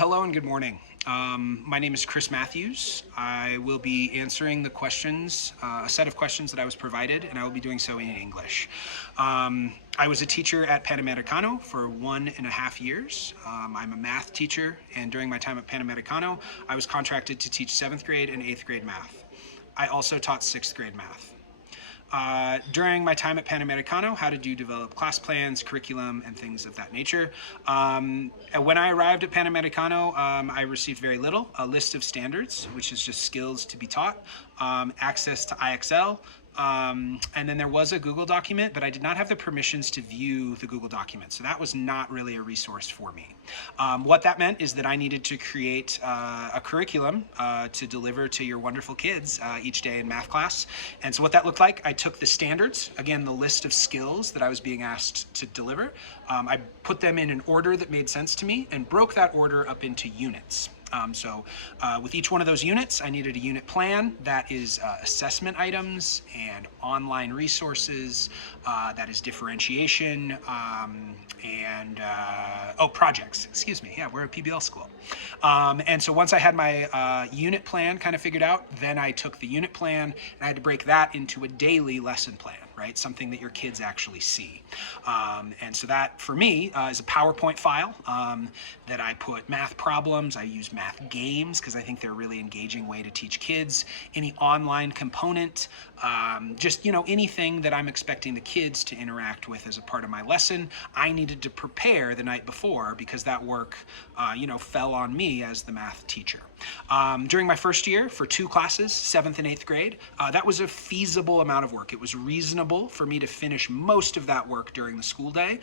Hello and good morning. My name is Chris Matthews. I will be answering the questions, a set of questions that I was provided, and I will be doing so in English. I was a teacher at Panamericano for 1.5 years. I'm a math teacher, and during my time at Panamericano, I was contracted to teach 7th grade and 8th grade math. I also taught 6th grade math. During my time at Panamericano, how did you develop class plans, curriculum, and things of that nature? When I arrived at Panamericano, I received very little. A list of standards, which is just skills to be taught, access to IXL, and then there was a Google document, but I did not have the permissions to view the Google document. So that was not really a resource for me. What that meant is that I needed to create a curriculum to deliver to your wonderful kids each day in math class. And so what that looked like, I took the standards, again, the list of skills that I was being asked to deliver. I put them in an order that made sense to me and broke that order up into units. With each one of those units, I needed a unit plan that is assessment items and online resources, that is differentiation, projects, excuse me. Yeah, we're a PBL school. And so once I had my unit plan kind of figured out, then I took the unit plan and I had to break that into a daily lesson plan, right? Something that your kids actually see. And so that, for me, is a PowerPoint file that I put math problems. I use math games because I think they're a really engaging way to teach kids. Any online component, just, anything that I'm expecting the kids to interact with as a part of my lesson, I needed to prepare the night before because that work, fell on me as the math teacher. During my first year for 2 classes, 7th and 8th grade, that was a feasible amount of work. It was reasonable for me to finish most of that work during the school day.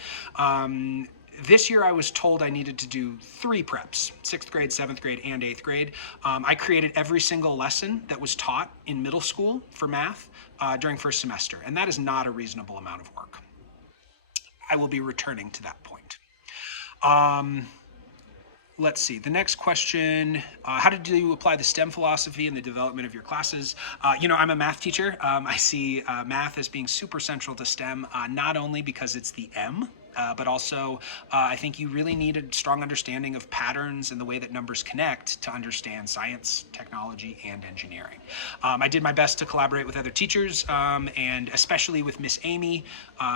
This year I was told I needed to do 3 preps, 6th grade, 7th grade, and 8th grade. I created every single lesson that was taught in middle school for math during first semester, and that is not a reasonable amount of work. I will be returning to that point. Let's see, the next question, how did you apply the STEM philosophy in the development of your classes? I'm a math teacher. I see math as being super central to STEM, not only because it's the M, but also I think you really need a strong understanding of patterns and the way that numbers connect to understand science, technology, and engineering. I did my best to collaborate with other teachers and especially with Miss Amy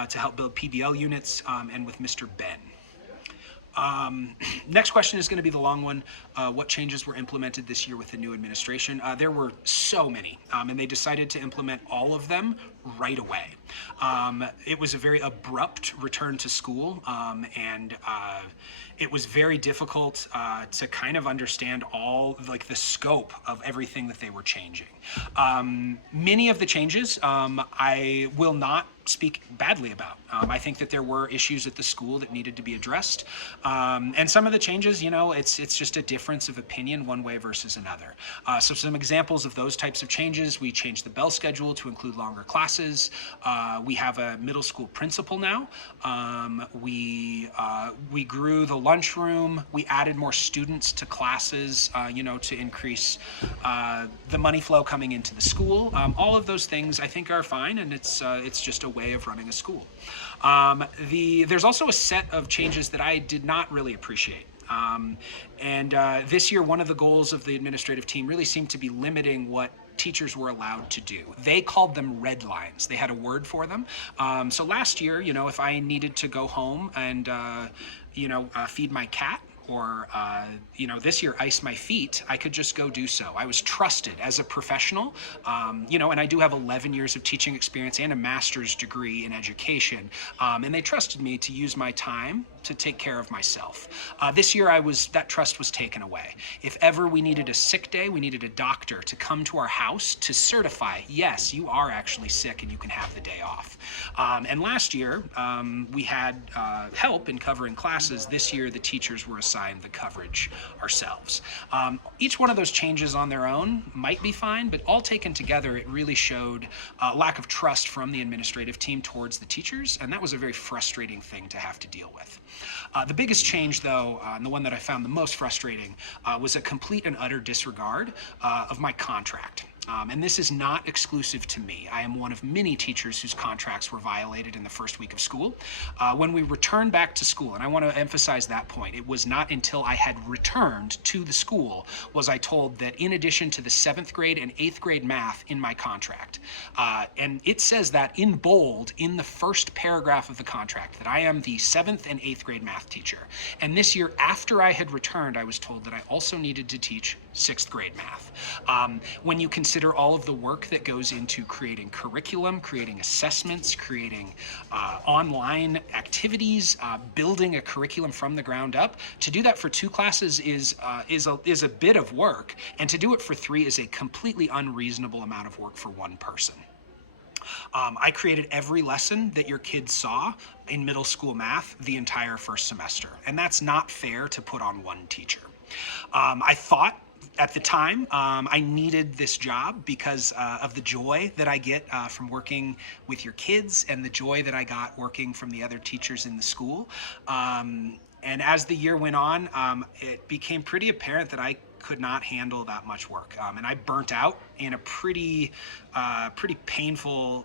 to help build PBL units and with Mr. Ben. Next question is going to be the long one. What changes were implemented this year with the new administration? There were so many, and they decided to implement all of them right away. It was a very abrupt return to school, and it was very difficult to kind of understand all the scope of everything that they were changing. Many of the changes I will not speak badly about. I think that there were issues at the school that needed to be addressed. And some of the changes, it's just a difference of opinion one way versus another. So some examples of those types of changes: we changed the bell schedule to include longer classes. We have a middle school principal now. We grew the lunchroom. We added more students to classes, to increase the money flow coming into the school. All of those things I think are fine, and it's just a way of running a school. There's also a set of changes that I did not really appreciate. This year, one of the goals of the administrative team really seemed to be limiting what teachers were allowed to do. They called them red lines. They had a word for them. So last year, if I needed to go home and, feed my cat, or, this year, ice my feet, I could just go do so. I was trusted as a professional, and I do have 11 years of teaching experience and a master's degree in education, and they trusted me to use my time to take care of myself. This year, that trust was taken away. If ever we needed a sick day, we needed a doctor to come to our house to certify, yes, you are actually sick and you can have the day off. And last year, we had help in covering classes. This year, the teachers were assigned the coverage ourselves. Each one of those changes on their own might be fine, but all taken together, it really showed a lack of trust from the administrative team towards the teachers, and that was a very frustrating thing to have to deal with. The biggest change, though, and the one that I found the most frustrating, was a complete and utter disregard of my contract. And this is not exclusive to me. I am one of many teachers whose contracts were violated in the first week of school. When we returned back to school, and I want to emphasize that point, it was not until I had returned to the school was I told that in addition to the 7th grade and 8th grade math in my contract, and it says that in bold in the first paragraph of the contract, that I am the 7th and 8th grade math teacher. And this year, after I had returned, I was told that I also needed to teach 6th grade math. When you consider all of the work that goes into creating curriculum, creating assessments, creating online activities, building a curriculum from the ground up, to do that for 2 classes is a bit of work, and to do it for 3 is a completely unreasonable amount of work for one person. I created every lesson that your kids saw in middle school math the entire first semester, and that's not fair to put on one teacher. I thought at the time, I needed this job because of the joy that I get from working with your kids and the joy that I got working from the other teachers in the school. And as the year went on, it became pretty apparent that I could not handle that much work, and I burnt out in a pretty painful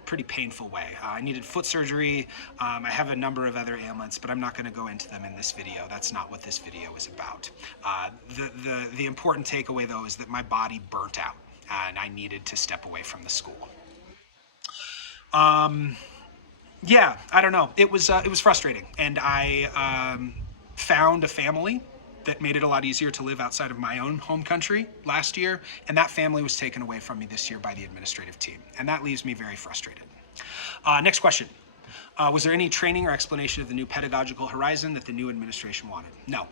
way. I needed foot surgery. I have a number of other ailments, but I'm not going to go into them in this video. That's not what this video is about. The important takeaway though is that my body burnt out, and I needed to step away from the school. Yeah, I don't know. It was frustrating, and I found a family that made it a lot easier to live outside of my own home country last year, and that family was taken away from me this year by the administrative team, and that leaves me very frustrated. Next question. Was there any training or explanation of the new pedagogical horizon that the new administration wanted? No.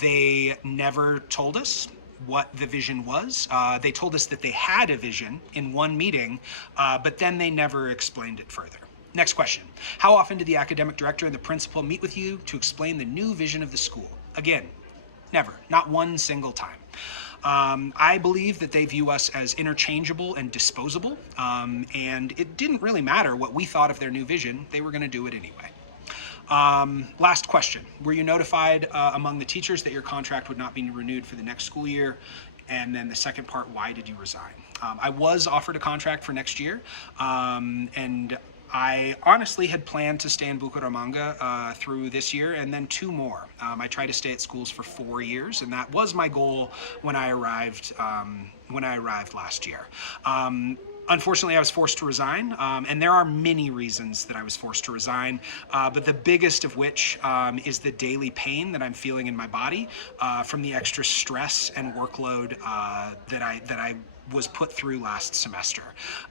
They never told us what the vision was. They told us that they had a vision in one meeting, but then they never explained it further. Next question. How often did the academic director and the principal meet with you to explain the new vision of the school? Again, never. Not one single time. I believe that they view us as interchangeable and disposable, and it didn't really matter what we thought of their new vision. They were going to do it anyway. Last question. Were you notified among the teachers that your contract would not be renewed for the next school year? And then the second part, why did you resign? I was offered a contract for next year, and I honestly had planned to stay in Bucaramanga through this year and then 2 more. I tried to stay at schools for 4 years, and that was my goal when I arrived last year. Unfortunately, I was forced to resign, and there are many reasons that I was forced to resign, but the biggest of which is the daily pain that I'm feeling in my body from the extra stress and workload that I was put through last semester.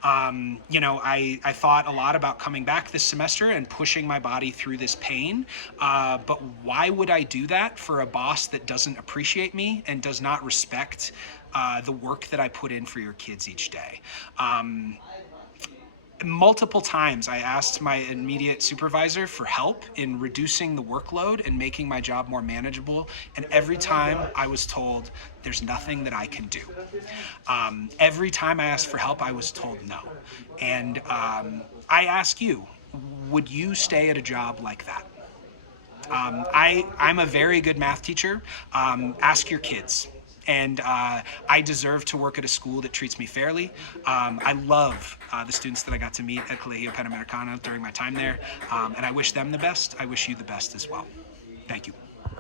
I thought a lot about coming back this semester and pushing my body through this pain, but why would I do that for a boss that doesn't appreciate me and does not respect the work that I put in for your kids each day? Multiple times I asked my immediate supervisor for help in reducing the workload and making my job more manageable, and every time I was told there's nothing that I can do. Every time I asked for help, I was told no. And I ask you, would you stay at a job like that? I'm a very good math teacher. Ask your kids. And I deserve to work at a school that treats me fairly. I love the students that I got to meet at Colegio Panamericano during my time there, and I wish them the best. I wish you the best as well. Thank you.